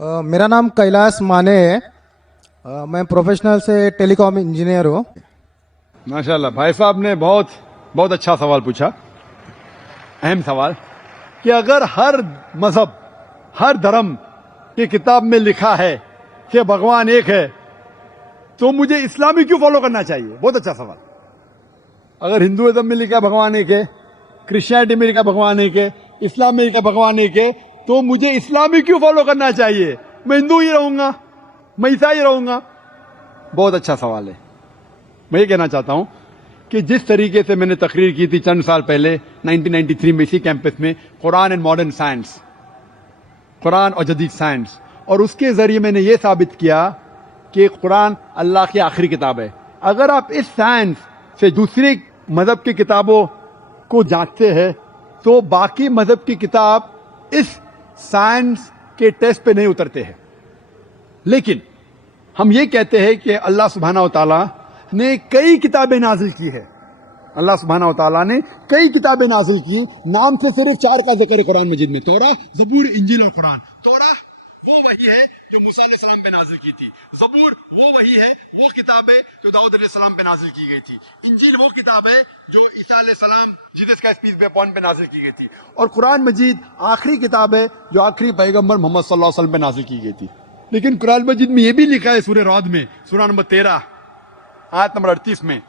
मेरा नाम कैलाश माने है। मैं प्रोफेशनल से टेलीकॉम इंजीनियर हूँ। माशाल्लाह, भाई साहब ने बहुत बहुत अच्छा सवाल पूछा, अहम सवाल, कि अगर हर मजहब, हर धर्म की किताब में लिखा है कि भगवान एक है, तो मुझे इस्लामी क्यों फॉलो करना चाहिए? बहुत अच्छा सवाल। अगर हिंदुइज्म में लिखा भगवान एक है, क्रिश्चियनिटी में लिखा भगवान एक है, इस्लाम में लिखा भगवान एक है, तो मुझे इस्लामी क्यों फॉलो करना चाहिए? मैं हिंदू ही रहूंगा, मैं ईसाई रहूंगा। बहुत अच्छा सवाल है। मैं ये कहना चाहता हूं कि जिस तरीके से मैंने तकरीर की थी चंद साल पहले 1993 में इसी कैंपस में, Quran and modern science, Quran और जदीद साइंस, और उसके जरिए मैंने ये साबित किया कि कुरान अल्लाह की आखिरी किताब है। अगर आप इस साइंस से दूसरे मजहब की किताबों को जांचते हैं तो बाकी मजहब की किताब इस साइंस के टेस्ट पे नहीं उतरते हैं। लेकिन हम ये कहते हैं कि अल्लाह सुब्हानहू व तआला ने कई किताबें नाजिल की है। अल्लाह सुब्हानहू व तआला ने कई किताबें नाजिल की, नाम से सिर्फ 4 का जिक्र है कुरान मजीद में, तौरा, ज़बूर, इंजील और कुरान। तौरा वो वही है जो मूसा अलैहिस्सलाम पे नाजिल की थी। ज़बूर वो वही है, वो किताब है जो दाऊद अलैहिस्सलाम पे नाजिल की गई थी। इंजील वो किताब है जो ईसा अलैहिस्सलाम, Jesus Christ peace be upon पे नाजिल की गई थी। और कुरान मजीद आखिरी किताब है जो आखिरी पैगंबर मोहम्मद सल्लल्लाहु अलैहि वसल्लम पे नाजिल की गई थी। लेकिन कुरान मजीद में ये भी लिखा है सूरह रअद में, सूरा नंबर 13 आयत नंबर 38 में,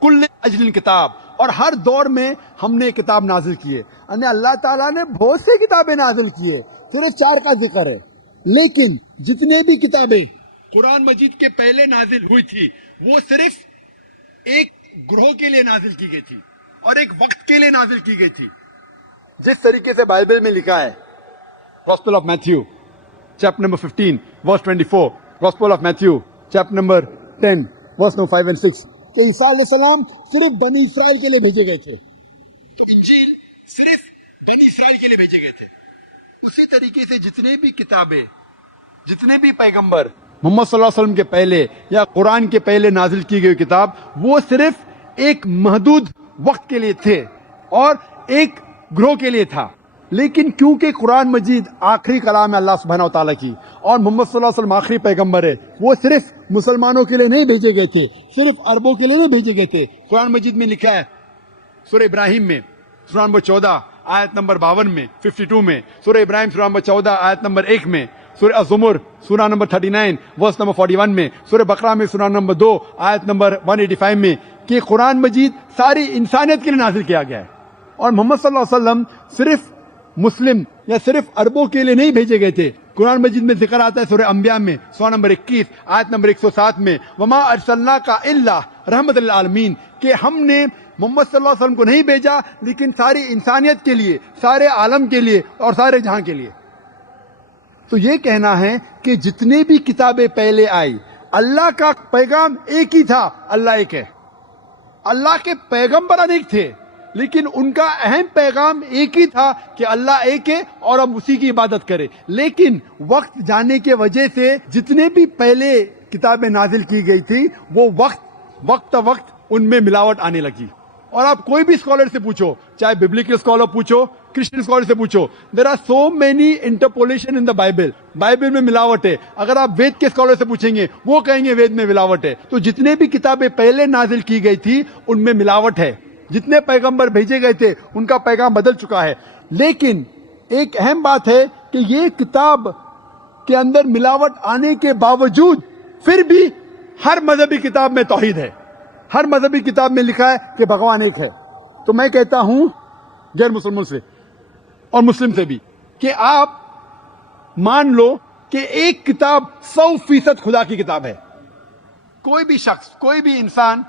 कुल्ल अजलिन किताब, और हर दौर में हमने किताब नाजिल की है। यानी अल्लाह ताला ने बहुत सी किताबें नाजिल की है, सिर्फ 4 का जिक्र है। लेकिन जितने भी किताबें कुरान मजीद के पहले नाजिल हुई थी वो सिर्फ एक ग्रोह के लिए नाजिल की गई थी और एक वक्त के लिए नाजिल की गई थी। जिस तरीके से बाइबल में लिखा है, gospel of Matthew chapter number 15 verse 24, gospel of Matthew chapter number 10 verse number 5 और 6, कि ईसा अलैहिस्सलाम सिर्फ बनी इस्राइल के लिए भेजे गए थे, तो इंजील सिर्फ बनी इस्राइल के लिए भेजे गए थे। उसी तरीके से जितने भी किताबें, जितने भी पैगंबर मोहम्मद सल्लल्लाहु अलैहि वसल्लम के पहले या कुरान के पहले नाजिल की गई किताब, वो सिर्फ एक महदूद वक्त के लिए थे और एक ग्रोह के लिए था। लेकिन क्योंकि कुरान मजीद आखिरी कलाम है अल्लाह सुब्हानहू व तआला की, और मोहम्मद सल्लल्लाहु अलैहि वसल्लम आखिरी पैगंबर है, वो सिर्फ मुसलमानों के लिए नहीं भेजे गए थे, सिर्फ अरबों के लिए नहीं भेजे गए थे। कुरान मजीद में लिखा है सूरह इब्राहिम में सूरा नंबर 14 आयत नंबर 52 में, 52 में, सूरह इब्राहिम सूरा नंबर 14 आयत नंबर 1 में, सूरह अज़ुमर सूरा नंबर 39 वर्स नंबर 41 में, सूरह बकरा में सूरा नंबर 2 आयत नंबर 185 में, कि कुरान मजीद सारी इंसानियत के लिए नाजिल किया गया है। और मोहम्मद सल्लल्लाहु अलैहि वसल्लम सिर्फ मुस्लिम या सिर्फ अरबों के लिए नहीं भेजे गए थे। कुरान मजीद में जिक्र आता है सूरह अंबिया में सूरा नंबर 21 आयत नंबर 107 में, वमा अरसलनाका इल्ला रहमतल लिल आलमीन, कि हमने मोहम्मद सल्लल्लाहु अलैहि वसल्लम को नहीं भेजा लेकिन सारी इंसानियत के लिए, सारे आलम के लिए और सारे जहां के लिए। तो ये कहना है कि जितने भी किताबें पहले आई, अल्लाह का पैगाम एक ही था, अल्लाह एक है। अल्लाह के पैगंबर अनेक थे लेकिन उनका अहम पैगाम एक ही था कि अल्लाह एक है और हम उसी की इबादत करें। लेकिन वक्त जाने के वजह से जितने भी पहले किताबें नाजिल की गई थी वो वक्त उनमें मिलावट आने लगी। और आप कोई भी स्कॉलर से पूछो, चाहे बिब्लिकल स्कॉलर पूछो, क्रिश्चियन स्कॉलर से पूछो, there are so many interpolation in the Bible में मिलावट है। अगर आप वेद के स्कॉलर से पूछेंगे वो कहेंगे वेद में मिलावट है। तो जितने भी किताबें पहले नाजिल की गई थी उनमें मिलावट है। जितने पैगंबर भेजे गए थे उनका पैगाम बदल चुका है। लेकिन एक अहम बात है कि ये किताब के अंदर मिलावट आने के बावजूद फिर भी हर मजहबी किताब में तौहीद है, हर मजहबी किताब में लिखा है कि भगवान एक है। तो मैं कहता हूं गैर मुसलमान से और मुस्लिम से भी कि आप मान लो कि एक किताब 100% खुदा की किताब है। कोई भी शख्स, कोई भी इंसान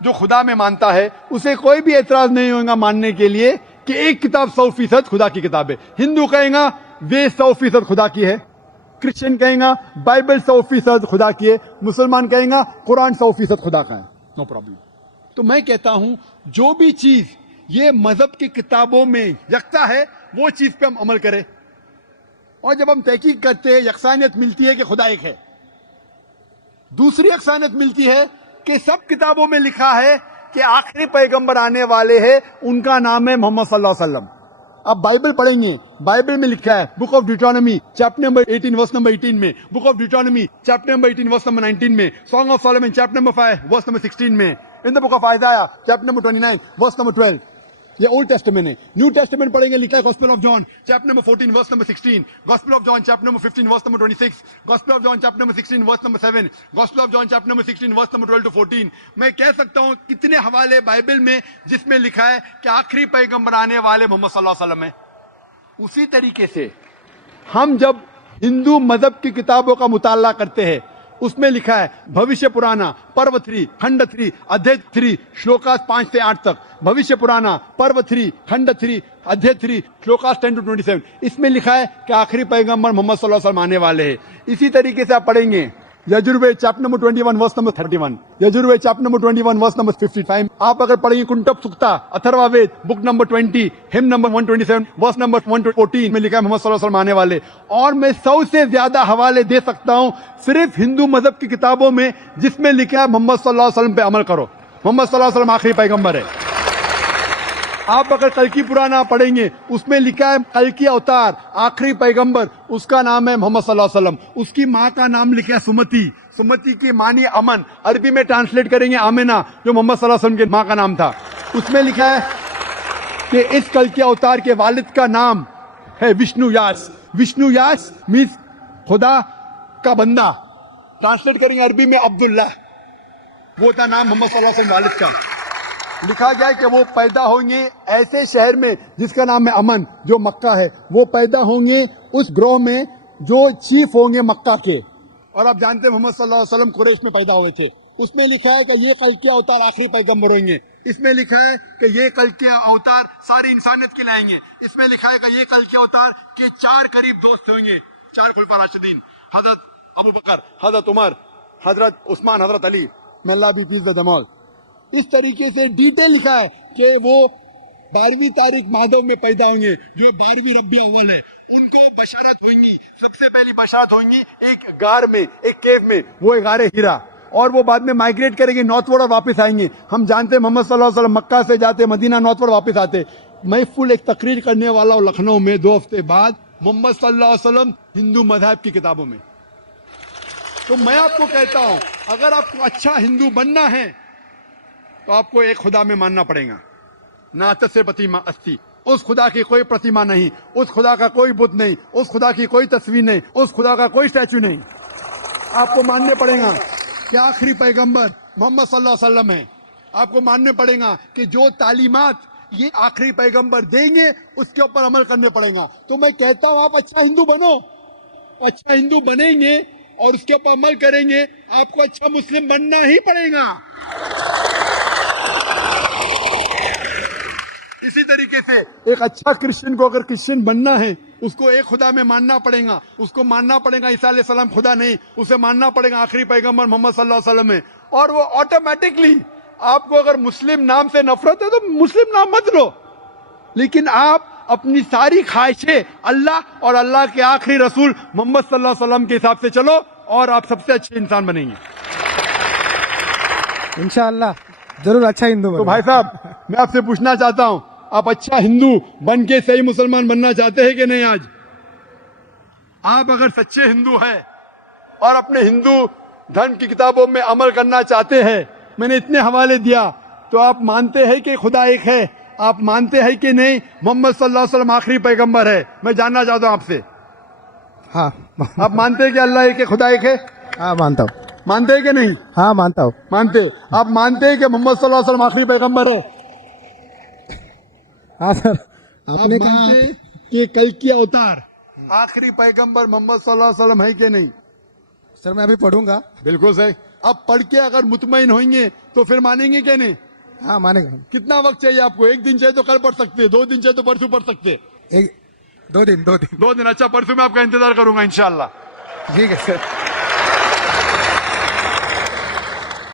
जो खुदा में मानता है उसे कोई भी एतराज नहीं होगा मानने के लिए कि एक किताब 100% खुदा की किताब है। हिंदू कहेगा वे 100% खुदा की है, क्रिश्चियन कहेगा बाइबल 100% खुदा की है, मुसलमान कहेगा कुरान 100% खुदा का है। No problem. तो मैं कहता हूं जो भी चीज ये मजहब की किताबों में यकता है वो चीज पे हम अमल करें। और जब हम तहकीक करते हैं यकसानियत मिलती है कि खुदा एक है। दूसरी यकसानियत मिलती है कि सब किताबों में लिखा है कि आखिरी पैगंबर आने वाले हैं, उनका नाम है मोहम्मद सल्लल्लाहु अलैहि वसल्लम। आप बाइबल पढ़ेंगे, बाइबल में लिखा है book of Deuteronomy chapter number 18 verse number 18 में, book of Deuteronomy chapter number 18 verse number 19 में, song of Solomon chapter number 5 verse number 16 में, in the book of Isaiah chapter number 29 verse number 12। ये old testament है। New testament पढ़ेंगे, लिखा है gospel of John chapter number 14 verse number 16, gospel of John chapter number 15 verse number 26, gospel of John chapter number 16 verse number 7, gospel of John chapter number 16 verse number 12 to 14। मैं कह सकता हूं कितने हवाले Bible में जिसमें लिखा है कि आखिरी पैगंबर आने वाले मोहम्मद सल्लल्लाहु अलैहि वसल्लम है। उसी तरीके से हम जब हिंदू मजहब की किताबों का मुताला करते हैं, उसमें लिखा है भविष्य पुराना पर्व 3 खंड 3 अध्याय 3 श्लोकास 5 से 8 तक, भविष्य पुराना पर्व 3 खंड 3 अध्याय 3 श्लोकास 10 to 27, इसमें लिखा है कि आखिरी पैगंबर मोहम्मद सल्लल्लाहु अलैहि वसल्लम आने वाले हैं। इसी तरीके से आप पढ़ेंगे Yajurveda chapter number 21 verse number 31, Yajurveda chapter number 21 verse number 55। आप अगर पढ़ेंगे Kuntap Sukta Atharvaveda book number 20 hymn number 127 verse number 114 में लिखा है मोहम्मद सल्लल्लाहु अलैहि वसल्लम आने वाले। और मैं 100 से ज्यादा हवाले दे सकता हूं सिर्फ हिंदू मजहब की किताबों में जिसमें लिखा है मोहम्मद सल्लल्लाहु अलैहि वसल्लम पे अमल करो, मोहम्मद सल्लल्लाहु अलैहि वसल्लम आखिरी पैगंबर है। आप अगर कल की पुराना पढ़ेंगे, उसमें लिखा है कल की अवतार आखिरी पैगंबर, उसका नाम है मोहम्मद सल्लल्लाहु अलैहि वसल्लम। उसकी माँ का नाम लिखा है सुमति, सुमति की मानी अमन, अरबी में ट्रांसलेट करेंगे आमिना, जो मोहम्मद सल्लल्लाहु अलैहि वसल्लम की माँ का नाम था। उसमें लिखा है कि इस कल के अवतार के वालिद का नाम है विष्णु यास, विष्णु यास मीन्स खुदा का बंदा, ट्रांसलेट करेंगे अरबी में अब्दुल्ला, वो था नाम मोहम्मद सल्लल्लाहु अलैहि वसल्लम वालिद का। लिखा गया है कि वो पैदा होंगे ऐसे शहर में जिसका नाम है अमन, जो मक्का है। वो पैदा होंगे उस ग्रोह में जो चीफ होंगे मक्का के। और आप जानते हैं मोहम्मद सल्लल्लाहु अलैहि वसल्लम कुरैश में पैदा हुए थे। उसमें लिखा है कि ये कल के अवतार आखिरी पैगंबर होंगे। इसमें लिखा है कि ये कल के अवतार सारी इंसानियत के लाएंगे। इसमें लिखा है कि ये कल के अवतार के 4 करीब दोस्त होंगे, 4 खुलफा राशिदीन, हजरत अबू बकर, हजरत उमर, हजरत उस्मान, हजरत Ali, may Allah be pleased with them all। इस तरीके से डिटेल लिखा है कि वो 12वीं तारीख माधव में पैदा होंगे, जो 12वीं रबी अव्वल है। उनको बशारत होंगी, सबसे पहली बशारत होंगी एक गार में, एक केव में, वो एक गारे हीरा। और वो बाद में माइग्रेट करेंगे नॉर्थवर्ड और वापस आएंगे। हम जानते हैं मोहम्मद सल्लल्लाहु अलैहि वसल्लम मक्का से जाते मदीना, नॉर्थवर्ड वापस आते। मैं फुल एक तकरीर करने वाला हूँ लखनऊ में 2 हफ्ते बाद, मोहम्मद सल्लल्लाहु अलैहि वसल्लम हिंदू मजहब की किताबों में। तो मैं आपको कहता हूं, अगर आपको अच्छा हिंदू बनना है तो आपको एक खुदा में मानना पड़ेगा, ना तस्य प्रतिमा अस्ति, उस खुदा की कोई प्रतिमा नहीं, उस खुदा का कोई बुत नहीं, उस खुदा की कोई तस्वीर नहीं, उस खुदा का कोई स्टैचू नहीं। आपको मानने पड़ेगा कि आखिरी पैगंबर मोहम्मद सल्लल्लाहु अलैहि वसल्लम है। आपको मानने पड़ेगा कि जो तालीमात ये आखिरी पैगंबर देंगे उसके ऊपर अमल करने पड़ेगा। तो मैं कहता हूं आप अच्छा हिंदू बनो, अच्छा हिंदू बनेंगे और उसके ऊपर अमल करेंगे, आपको अच्छा मुस्लिम बनना ही पड़ेगा। इसी तरीके से एक अच्छा क्रिश्चियन को अगर क्रिश्चियन बनना है, उसको एक खुदा में मानना पड़ेगा, उसको मानना पड़ेगा ईसा अलैहिस्सलाम खुदा नहीं, उसे मानना पड़ेगा आखिरी पैगंबर मोहम्मद सल्लल्लाहु अलैहि वसल्लम है। और वो ऑटोमेटिकली, आपको अगर मुस्लिम नाम से नफरत है तो मुस्लिम नाम मत लो, लेकिन आप अपनी सारी ख्वाहिशें अल्लाह और अल्लाह के आखिरी रसूल मोहम्मद सल्लल्लाहु अलैहि वसल्लम के हिसाब से चलो और आप सबसे अच्छे इंसान बनेंगे। इंशाअल्लाह जरूर अच्छा हिंदू तो बनो। भाई साहब, मैं आपसे पूछना चाहता हूं, आप अच्छा हिंदू बन के सही मुसलमान बनना चाहते हैं कि नहीं? आज आप अगर सच्चे हिंदू हैं और अपने हिंदू धर्म की किताबों में अमल करना चाहते हैं, मैंने इतने हवाले दिया, तो आप मानते हैं कि खुदा एक है? आप मानते हैं कि नहीं मोहम्मद सल्लल्लाहु अलैहि वसल्लम आखिरी पैगंबर है? मैं जानना चाहता हूं आपसे, हाँ आप मानते हैं कि अल्लाह एक है, खुदा एक है? हाँ मानता हूँ, मानते हैं कि नहीं? हाँ मानता हूँ। मानते। आप मानते हैं कि मोहम्मद सल्लल्लाहु अलैहि वसल्लम आखिरी पैगंबर है? हाँ सर, आप आपने कहा मानते हैं कि कल की अवतार आखिरी पैगंबर मोहम्मद सल्लल्लाहु अलैहि वसल्लम है कि नहीं? सर मैं अभी पढ़ूंगा। बिल्कुल सही। अब पढ़ के अगर मुतमईन होंगे तो फिर मानेंगे क्या नहीं? हाँ मानेगा। कितना वक्त चाहिए आपको? 1 दिन चाहिए तो कल पढ़ सकते, 2 दिन चाहिए तो परसों पढ़ सकते। 2 दिन 2 दिन 2 दिन? अच्छा, परसों मैं आपका इंतजार करूंगा इंशाल्लाह। ठीक है सर।